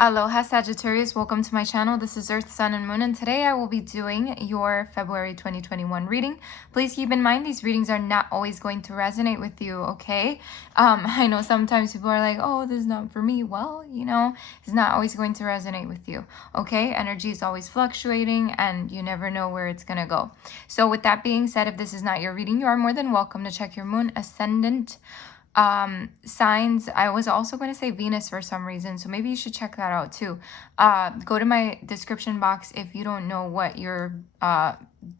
Aloha Sagittarius, welcome to my channel. This is Earth, Sun, and Moon, and today I will be doing your February 2021 reading. Please keep in mind these readings are not always going to resonate with you, okay? I know sometimes people are like, oh, this is not for me. Well, it's not always going to resonate with you, okay? Energy is always fluctuating and you never know where it's going to go. So with that being said, if this is not your reading, you are more than welcome to check your moon, ascendant, signs. I was also going to say Venus for some reason, so maybe you should check that out too. Go to my description box if you don't know what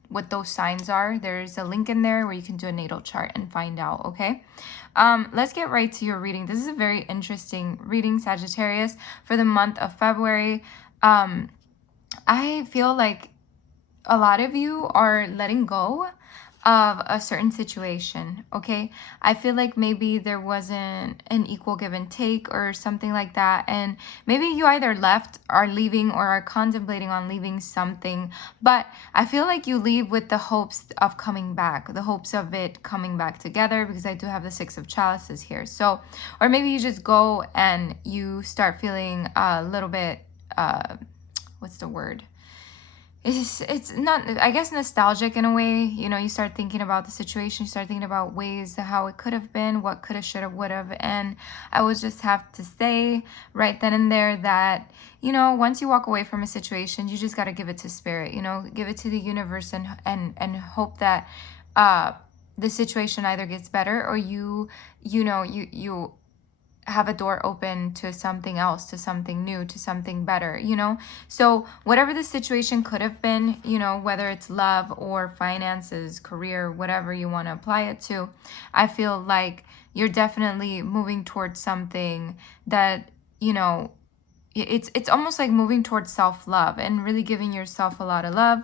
what those signs are. There's a link in there where you can do a natal chart and find out, okay? Let's get right to your reading. This is a very interesting reading, Sagittarius, for the month of February. I feel like a lot of you are letting go of a certain situation, okay? I feel like maybe there wasn't an equal give and take or something like that, and maybe you either left, are leaving, or are contemplating on leaving something, but I feel like you leave with the hopes of coming back, the hopes of it coming back together, because I do have the Six of Chalices here. So, or maybe you just go and you start feeling a little bit, what's the word? It's not, I guess, nostalgic in a way. You start thinking about the situation, you start thinking about ways how it could have been, what could have, should have, would have. And I would just have to say right then and there that, once you walk away from a situation, you just got to give it to spirit, give it to the universe and hope that the situation either gets better or you have a door open to something else, to something new, to something better, So whatever the situation could have been, whether it's love or finances, career, whatever you want to apply it to, I feel like you're definitely moving towards something that, it's almost like moving towards self-love and really giving yourself a lot of love.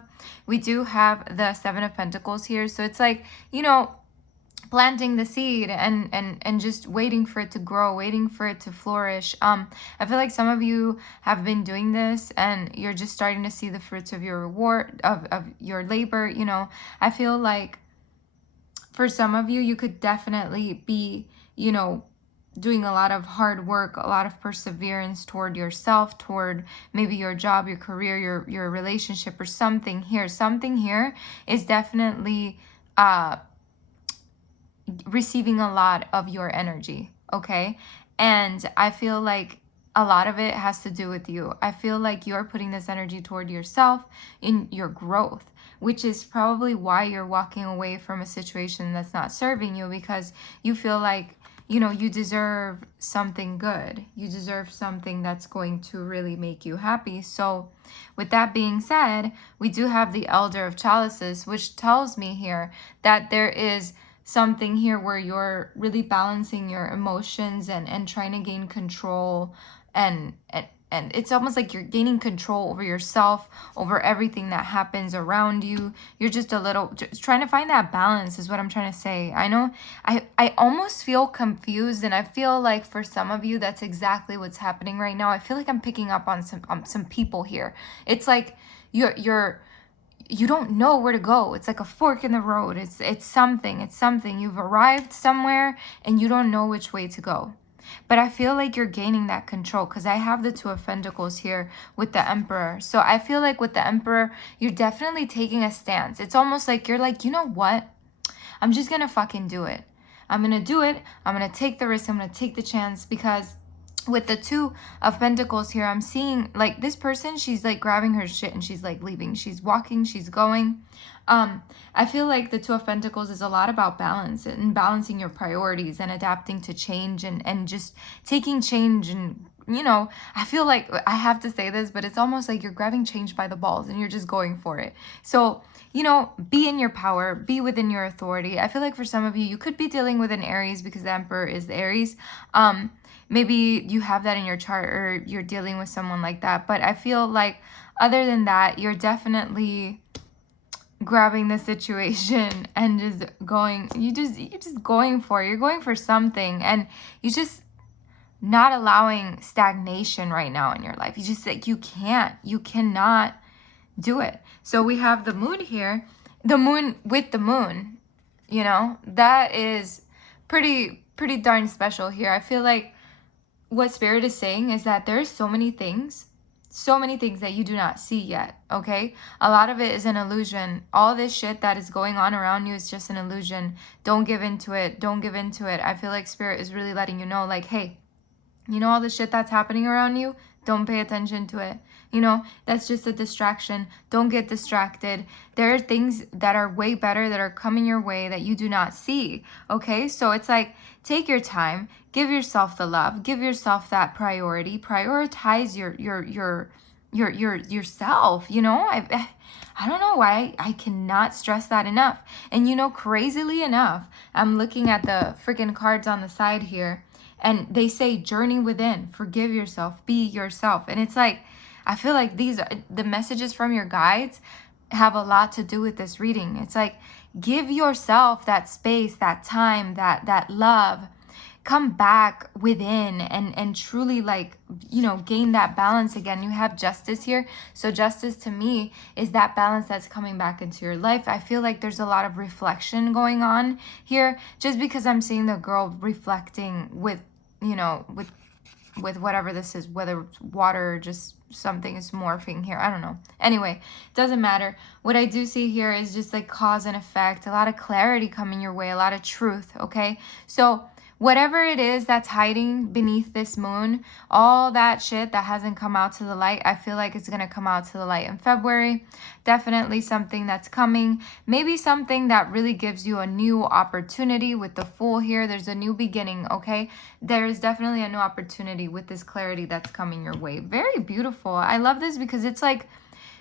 We do have the Seven of Pentacles here. So it's like, planting the seed and just waiting for it to grow, waiting for it to flourish. I feel like some of you have been doing this and you're just starting to see the fruits of your reward, of your labor. I feel like for some of you, you could definitely be, doing a lot of hard work, a lot of perseverance toward yourself, toward maybe your job, your career, your relationship, or something here. Something here is definitely receiving a lot of your energy, okay? And I feel like a lot of it has to do with you. I feel like you're putting this energy toward yourself in your growth, which is probably why you're walking away from a situation that's not serving you, because you feel like, you deserve something good. You deserve something that's going to really make you happy. So with that being said, we do have the Elder of Chalices, which tells me here that there is something here where you're really balancing your emotions and trying to gain control, and it's almost like you're gaining control over yourself, over everything that happens around you. You're just trying to find that balance is what I'm trying to say. I know I almost feel confused, and I feel like for some of you that's exactly what's happening right now. I feel like I'm picking up on some people here. It's like you don't know where to go. It's like a fork in the road. It's something. You've arrived somewhere and you don't know which way to go. But I feel like you're gaining that control, because I have the Two of Pentacles here with the Emperor. So I feel like with the Emperor, you're definitely taking a stance. It's almost like you're like, you know what? I'm just going to fucking do it. I'm going to do it. I'm going to take the risk. I'm going to take the chance, because with the Two of Pentacles here, I'm seeing like this person, she's like grabbing her shit and she's like leaving. She's walking, she's going. I feel like the Two of Pentacles is a lot about balance and balancing your priorities and adapting to change and just taking change. And, I feel like I have to say this, but it's almost like you're grabbing change by the balls and you're just going for it. So, be in your power, be within your authority. I feel like for some of you, you could be dealing with an Aries, because the Emperor is the Aries. Maybe you have that in your chart or you're dealing with someone like that. But I feel like other than that, you're definitely grabbing the situation and just going, you're just going for it. You're going for something, and you just not allowing stagnation right now in your life. You just like, you cannot do it. So we have the Moon here, the Moon with the Moon, that is pretty darn special here. I feel like what Spirit is saying is that there's so many things that you do not see yet, okay? A lot of it is an illusion. All this shit that is going on around you is just an illusion. Don't give into it. Don't give into it. I feel like Spirit is really letting you know, like, hey, you know all the shit that's happening around you? Don't pay attention to it. You know, that's just a distraction. Don't get distracted. There are things that are way better that are coming your way that you do not see, okay? So it's like, take your time, give yourself the love, give yourself that priority, prioritize yourself, you know? I don't know why I cannot stress that enough. And you know, crazily enough, I'm looking at the freaking cards on the side here, and they say journey within, forgive yourself, be yourself. And it's like, I feel like the messages from your guides have a lot to do with this reading. It's like, give yourself that space, that time, that love. Come back within and truly, like, you know, gain that balance again. You have justice here. So justice to me is that balance that's coming back into your life. I feel like there's a lot of reflection going on here, just because I'm seeing the girl reflecting with, you know, with whatever this is, whether it's water or just something is morphing here. I don't know. Anyway, doesn't matter. What I do see here is just like cause and effect, a lot of clarity coming your way, a lot of truth, okay? So whatever it is that's hiding beneath this moon, all that shit that hasn't come out to the light, I feel like it's going to come out to the light in February. Definitely something that's coming. Maybe something that really gives you a new opportunity with the Fool here. There's a new beginning, okay? There's definitely a new opportunity with this clarity that's coming your way. Very beautiful. I love this because it's like,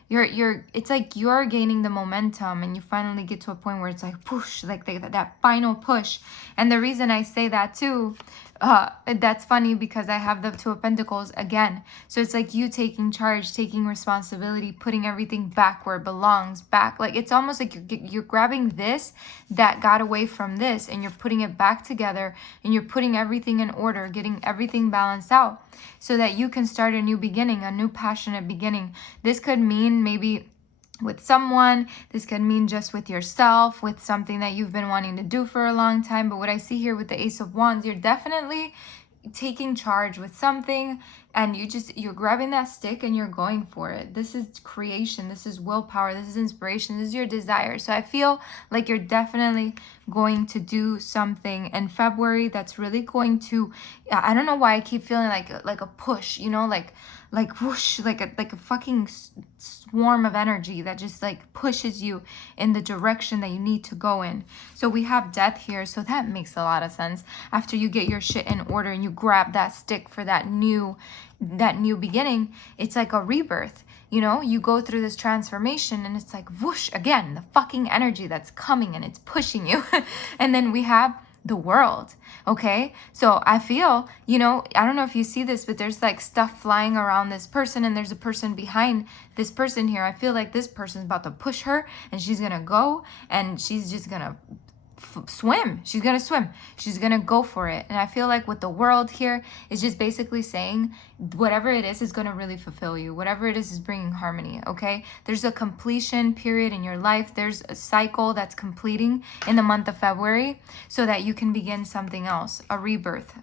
it's like you're gaining the momentum and you finally get to a point where it's like push, like that final push. And the reason I say that too, that's funny because I have the Two of Pentacles again. So it's like you taking charge, taking responsibility, putting everything back where it belongs, back. Like it's almost like you're grabbing this that got away from this and you're putting it back together and you're putting everything in order, getting everything balanced out so that you can start a new beginning, a new passionate beginning. This could mean maybe with someone, this could mean just with yourself, with something that you've been wanting to do for a long time. But what I see here with the Ace of Wands, you're definitely taking charge with something and you're grabbing that stick and you're going for it. This is creation, this is willpower, this is inspiration, this is your desire. So I feel like you're definitely going to do something in February that's really going to, I don't know why I keep feeling like a push, you know, like whoosh, like a fucking swarm of energy that just like pushes you in the direction that you need to go in. So we have death here, so that makes a lot of sense. After you get your shit in order and you grab that stick for that new beginning, it's like a rebirth. You know, you go through this transformation and it's like whoosh, again, the fucking energy that's coming and it's pushing you. And then we have the World, okay? So I feel, you know, I don't know if you see this, but there's like stuff flying around this person and there's a person behind this person here. I feel like this person's about to push her and she's gonna go and she's just gonna swim. She's gonna swim. She's gonna go for it. And I feel like with the World here is just basically saying whatever it is gonna really fulfill you. Whatever it is bringing harmony, okay? There's a completion period in your life. There's a cycle that's completing in the month of February so that you can begin something else, a rebirth,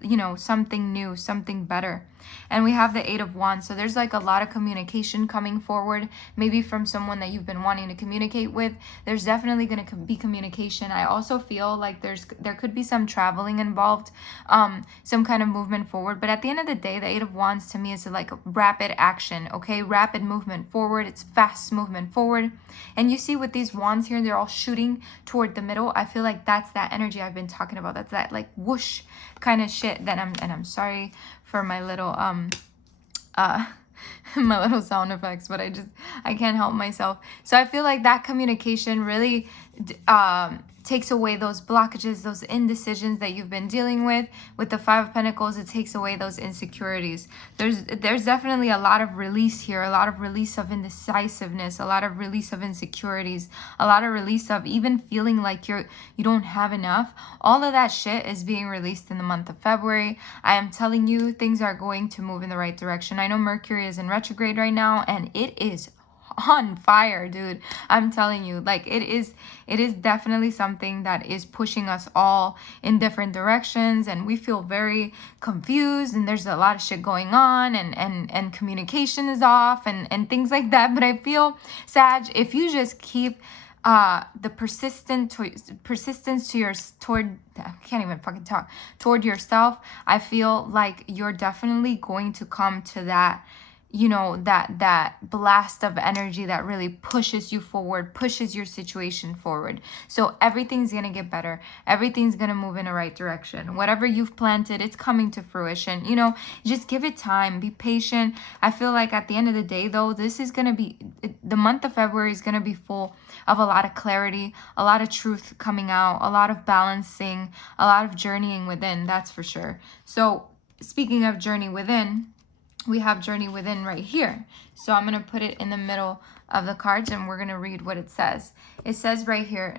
you know, something new, something better. And we have the Eight of Wands. So there's like a lot of communication coming forward, maybe from someone that you've been wanting to communicate with. There's definitely going to be communication. I also feel like there could be some traveling involved, some kind of movement forward. But at the end of the day, the Eight of Wands to me is like rapid action, okay? Rapid movement forward. It's fast movement forward. And you see with these wands here, they're all shooting toward the middle. I feel like that's that energy I've been talking about. That's that like whoosh kind of shit that I'm sorry for my little my little sound effects, but I can't help myself. So I feel like that communication really takes away those blockages, those indecisions that you've been dealing with. With the Five of Pentacles, it takes away those insecurities. There's definitely a lot of release here, a lot of release of indecisiveness, a lot of release of insecurities, a lot of release of even feeling like you don't have enough. All of that shit is being released in the month of February. I am telling you, things are going to move in the right direction. I know Mercury is in retrograde right now, and it is on fire, dude. I'm telling you, like it is definitely something that is pushing us all in different directions, and we feel very confused, and there's a lot of shit going on, and communication is off, and things like that. But I feel, Sag, if you just keep the persistence to your toward, I can't even fucking talk, toward yourself, I feel like you're definitely going to come to that, you know, that blast of energy that really pushes you forward, pushes your situation forward. So everything's gonna get better, everything's gonna move in the right direction. Whatever you've planted, it's coming to fruition. You know, just give it time, be patient. I feel like at the end of the day, though, this is gonna be, the month of February is gonna be full of a lot of clarity, a lot of truth coming out, a lot of balancing, a lot of journeying within, that's for sure. So speaking of journey within, we have journey within right here. So I'm going to put it in the middle of the cards, and we're going to read what it says. It says right here,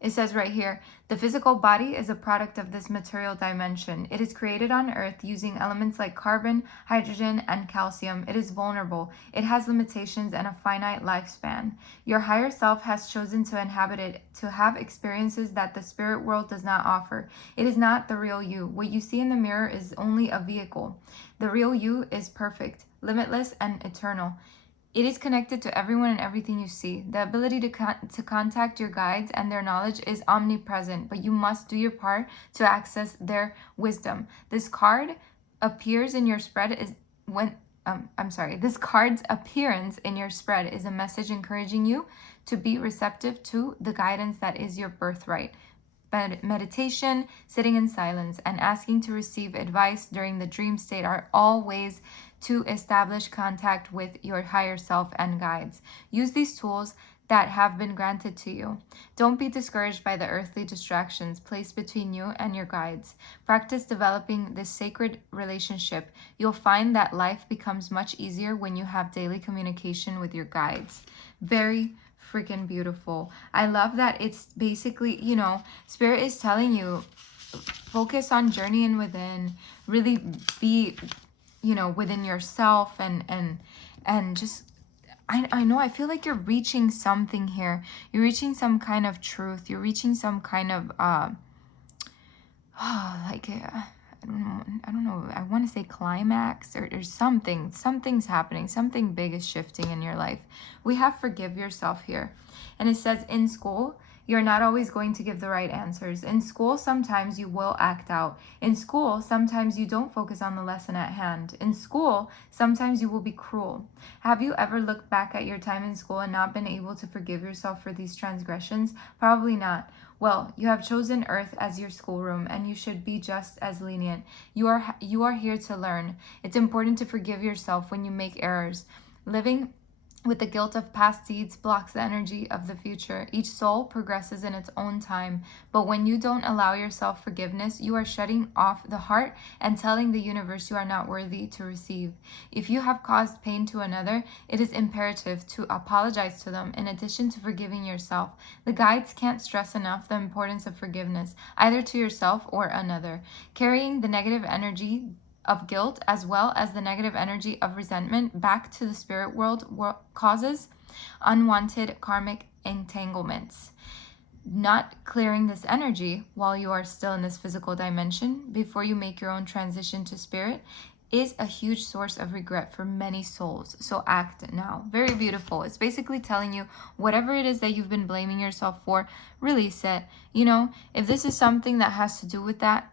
it says right here, the physical body is a product of this material dimension. It is created on Earth using elements like carbon, hydrogen, and calcium. It is vulnerable. It has limitations and a finite lifespan. Your higher self has chosen to inhabit it, to have experiences that the spirit world does not offer. It is not the real you. What you see in the mirror is only a vehicle. The real you is perfect, limitless, and eternal. It is connected to everyone and everything you see. The ability to contact your guides and their knowledge is omnipresent, but you must do your part to access their wisdom. This card appears in your spread is when this card's appearance in your spread is a message encouraging you to be receptive to the guidance that is your birthright. Meditation, sitting in silence, and asking to receive advice during the dream state are all ways to establish contact with your higher self and guides. Use these tools that have been granted to you. Don't be discouraged by the earthly distractions placed between you and your guides. Practice developing this sacred relationship. You'll find that life becomes much easier when you have daily communication with your guides. Very freaking beautiful. I love that it's basically, you know, Spirit is telling you, focus on journeying within, really be, you know, within yourself, and just, I know, I feel like you're reaching something here. You're reaching some kind of truth. You're reaching some kind of, I don't know, I want to say climax or something. Something's happening. Something big is shifting in your life. We have forgive yourself here. And it says, in school, you're not always going to give the right answers. In school, sometimes you will act out. In school, sometimes you don't focus on the lesson at hand. In school, sometimes you will be cruel. Have you ever looked back at your time in school and not been able to forgive yourself for these transgressions? Probably not. Well, you have chosen Earth as your schoolroom, and you should be just as lenient. You are here to learn. It's important to forgive yourself when you make errors. Living with the guilt of past deeds blocks the energy of the future. Each soul progresses in its own time, but when you don't allow yourself forgiveness, you are shutting off the heart and telling the universe you are not worthy to receive. If you have caused pain to another, it is imperative to apologize to them in addition to forgiving yourself. The guides can't stress enough the importance of forgiveness, either to yourself or another. Carrying the negative energy of guilt as well as the negative energy of resentment back to the spirit world causes unwanted karmic entanglements. Not clearing this energy while you are still in this physical dimension before you make your own transition to spirit is a huge source of regret for many souls. So act now. Very beautiful. It's basically telling you whatever it is that you've been blaming yourself for, release it. You know, if this is something that has to do with that,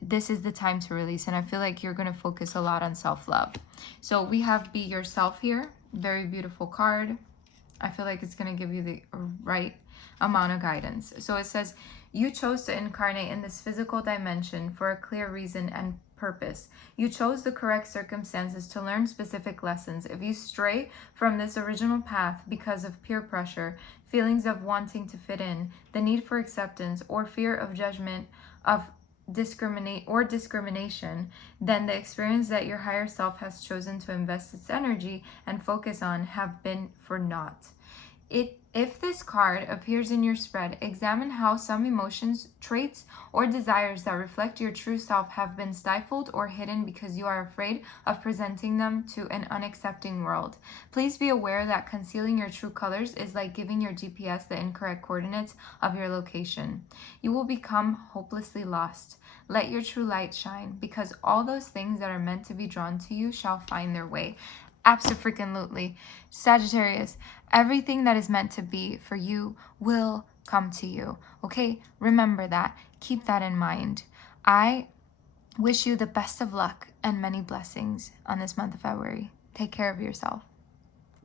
this is the time to release. And I feel like you're going to focus a lot on self-love. So we have Be Yourself here. Very beautiful card. I feel like it's going to give you the right amount of guidance. So it says, you chose to incarnate in this physical dimension for a clear reason and purpose. You chose the correct circumstances to learn specific lessons. If you stray from this original path because of peer pressure, feelings of wanting to fit in, the need for acceptance, or fear of judgment, of discrimination, then the experience that your higher self has chosen to invest its energy and focus on have been for naught. If this card appears in your spread, examine how some emotions, traits, or desires that reflect your true self have been stifled or hidden because you are afraid of presenting them to an unaccepting world. Please be aware that concealing your true colors is like giving your GPS the incorrect coordinates of your location. You will become hopelessly lost. Let your true light shine, because all those things that are meant to be drawn to you shall find their way. Abso-freaking-lutely. Sagittarius, everything that is meant to be for you will come to you. Okay? Remember that. Keep that in mind. I wish you the best of luck and many blessings on this month of February. Take care of yourself.